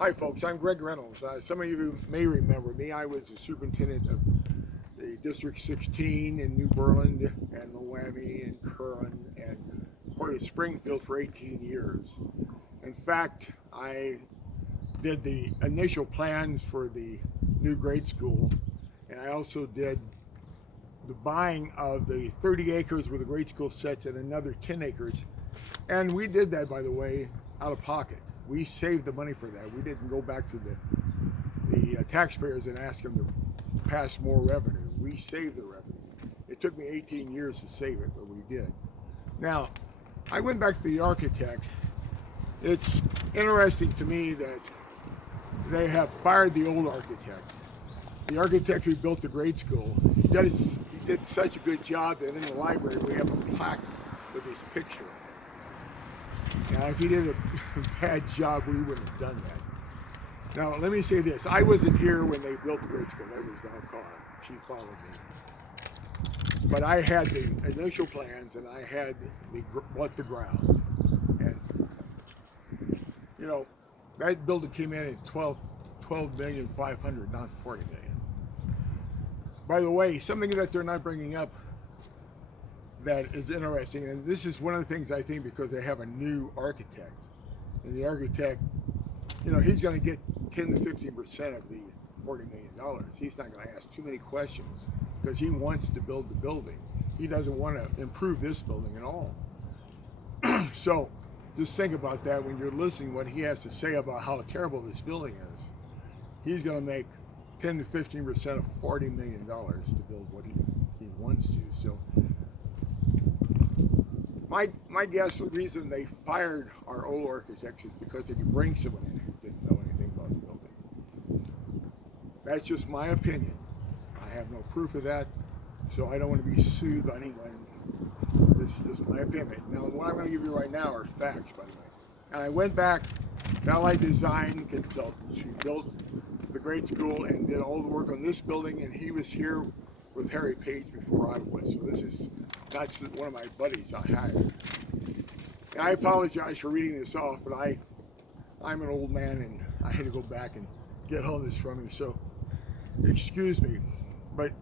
Hi folks, I'm Greg Reynolds. Some of you may remember me. I was the superintendent of the District 16 in New Berlin and Loami and Curran and part of Springfield for 18 years. In fact, I did the initial plans for the new grade school, and I also did the buying of the 30 acres where the grade school sits and another 10 acres. And we did that, by the way, out of pocket. We saved the money for that. We didn't go back to the taxpayers and ask them to pass more revenue. We saved the revenue. It took me 18 years to save it, but we did. Now, I went back to the architect. It's interesting to me that they have fired the old architect. The architect who built the grade school, he did such a good job that in the library we have a plaque with his picture. Now, if he did a bad job, we wouldn't have done that. Now, let me say this. I wasn't here when they built the grade school. That was Val Carr. She followed me. But I had the initial plans, and I had the ground. And, you know, that building came in at $12,500,000, not $40 million. By the way, something that they're not bringing up that is interesting, and this is one of the things I think because they have a new architect, and the architect, you know, he's going to get 10 to 15% of the $40 million. He's not going to ask too many questions because he wants to build the building. He doesn't want to improve this building at all. So just think about that when you're listening what he has to say about how terrible this building is. He's going to make 10 to 15% of $40 million to build what he wants to. So my guess, the reason they fired our old architects is because they could bring someone in who didn't know anything about the building. That's just my opinion. I have no proof of that, so I don't want to be sued by anyone. This is just my opinion. Now, what I'm going to give you right now are facts, by the way. And I went back to Allied Design Consultants, who built the grade school and did all the work on this building, and he was here with Harry Page before I was. So that's one of my buddies I hired. And I apologize for reading this off, but I'm an old man and I had to go back and get all this from you. So excuse me, but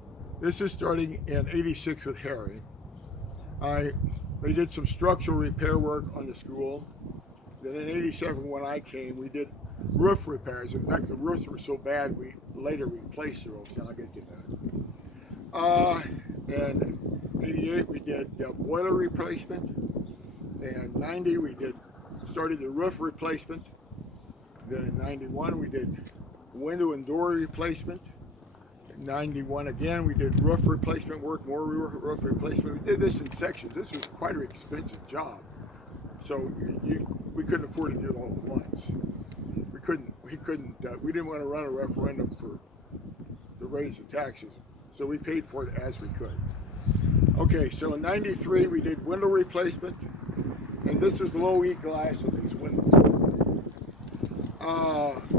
this is starting in '86 with Harry. They did some structural repair work on the school. Then in '87 when I came, we did roof repairs. In fact, the roofs were so bad we later replaced the roofs, and I'll get to that. In '88 we did boiler replacement. In '90 we started the roof replacement. Then in '91 we did window and door replacement. In '91 again we did roof replacement work, more roof replacement. We did this in sections. This was quite an expensive job, so we couldn't afford to do it all at once. We didn't want to run a referendum to raise the taxes, so we paid for it as we could. Okay, so in '93 we did window replacement, and this is low E glass of these windows.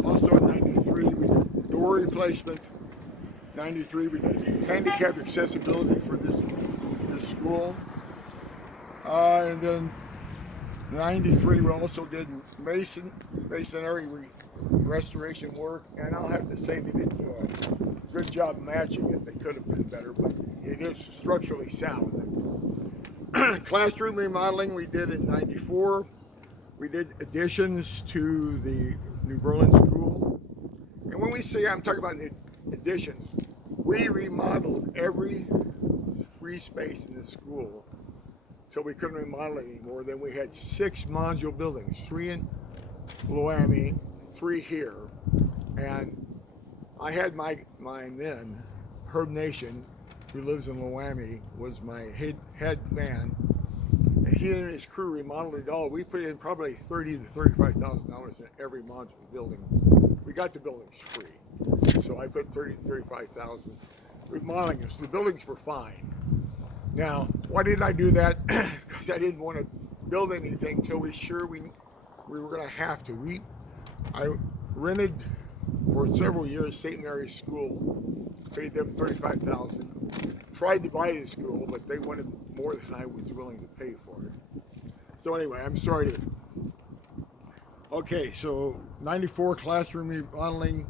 Also in '93 we did door replacement. '93 we did handicap accessibility for this school. And then '93 we also did masonry restoration work, and I'll have to say they didn't do a good job matching it. They could have been better, but it is structurally sound. Classroom remodeling we did in '94. We did additions to the New Berlin school. And when we say I'm talking about additions, we remodeled every free space in the school so we couldn't remodel it anymore. Then we had 6 modular buildings, 3 in Loami, 3 here. And I had my men, Herb Nation, who lives in Loami, was my head man, and he and his crew remodeled it all. We put in probably $30,000 to $35,000 in every modular building. We got the buildings free, so I put $30,000 to $35,000 remodeling it. So the buildings were fine. Now, why did I do that? Because I didn't want to build anything until we were going to have to. I rented for several years St. Mary's School, paid them $35,000. Tried to buy the school, but they wanted more than I was willing to pay for it. So anyway, I'm sorry to Okay, so 94 classroom remodeling,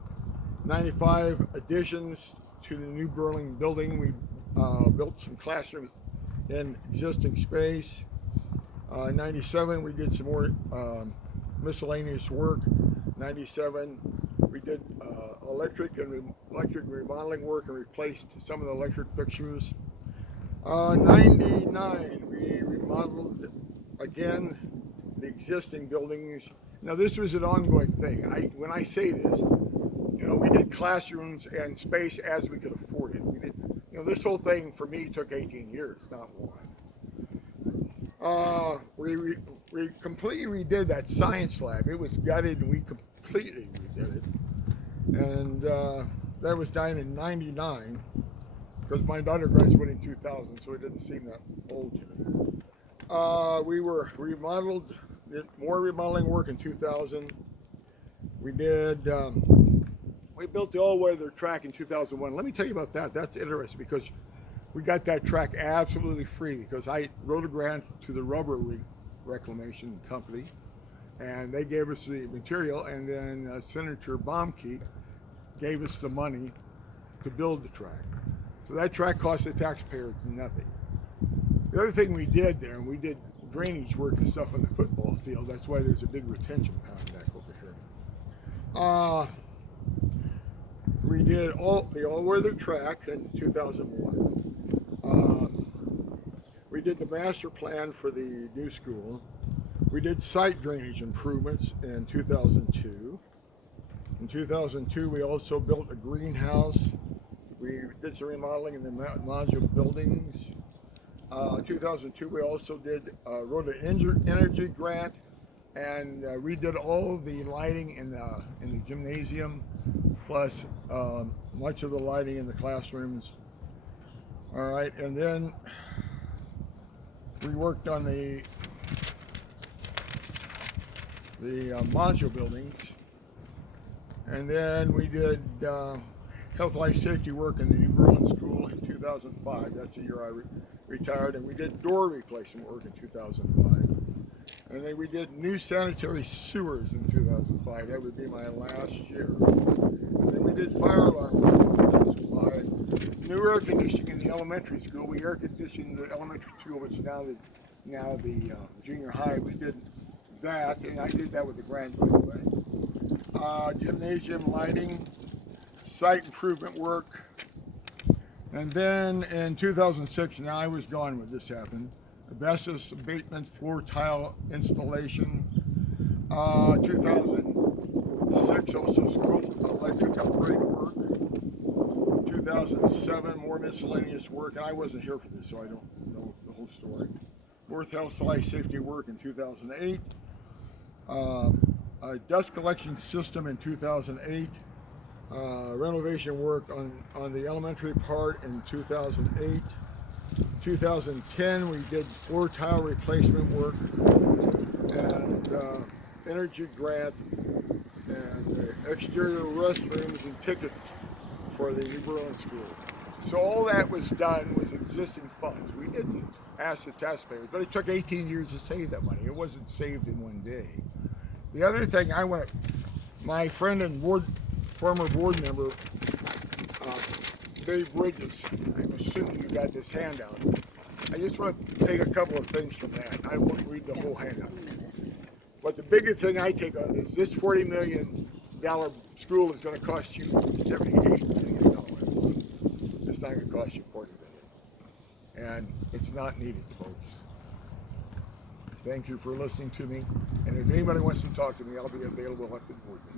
95 additions to the New Berlin building. We built some classrooms in existing space. 97 we did some more miscellaneous work. 97 we did electric remodeling work and replaced some of the electric fixtures. 99 we remodeled again the existing buildings. Now this was an ongoing thing. When I say this, we did classrooms and space as we could afford it. We did, this whole thing for me took 18 years, not one. We completely redid that science lab. It was gutted and we completely redid it. And that was done in 99 because my daughter graduated in 2000, so it didn't seem that old to me. We were remodeled, did more remodeling work in 2000. We did, we built the all-weather track in 2001. Let me tell you about that. That's interesting because we got that track absolutely free because I wrote a grant to the rubber reclamation company, and they gave us the material, and then Senator Baumke gave us the money to build the track. So that track cost the taxpayers nothing. The other thing we did there, we did drainage work and stuff on the football field. That's why there's a big retention pond back over here. We did the all-weather track in 2001. We did the master plan for the new school. We did site drainage improvements in 2002. In 2002, we also built a greenhouse. We did some remodeling in the modular buildings. 2002, we also wrote an energy grant and redid all the lighting in the gymnasium, plus much of the lighting in the classrooms. All right, and then we worked on the modular buildings, and then we did health, life, safety work in the New Berlin School in 2005. That's the year I retired, and we did door replacement work in 2005. And then we did new sanitary sewers in 2005. That would be my last year. And then we did fire alarm work in 2005. New air conditioning in the elementary school. We air conditioned the elementary school, which is now the junior high. We did that, and I did that with the grant, by the way. Gymnasium lighting, site improvement work. And then in 2006, now I was gone when this happened, asbestos abatement floor tile installation. 2006 also scoped electric upgrade work. 2007 more miscellaneous work, and I wasn't here for this, so I don't know the whole story. North Health Life Safety work in 2008. A dust collection system in 2008. Renovation work on the elementary part in 2008. 2010 we did floor tile replacement work and energy grant and exterior restrooms and tickets for the New Berlin School. So all that was done was existing funds. We didn't ask the taxpayers, but it took 18 years to save that money. It wasn't saved in one day. The other thing my friend and former board member, Dave Bridges, I'm assuming you got this handout. I just want to take a couple of things from that. I won't read the whole handout. But the biggest thing I take on is this $40 million school is going to cost you $78 million. It's not going to cost you $40 million. And it's not needed, folks. Thank you for listening to me. And if anybody wants to talk to me, I'll be available at the board meeting.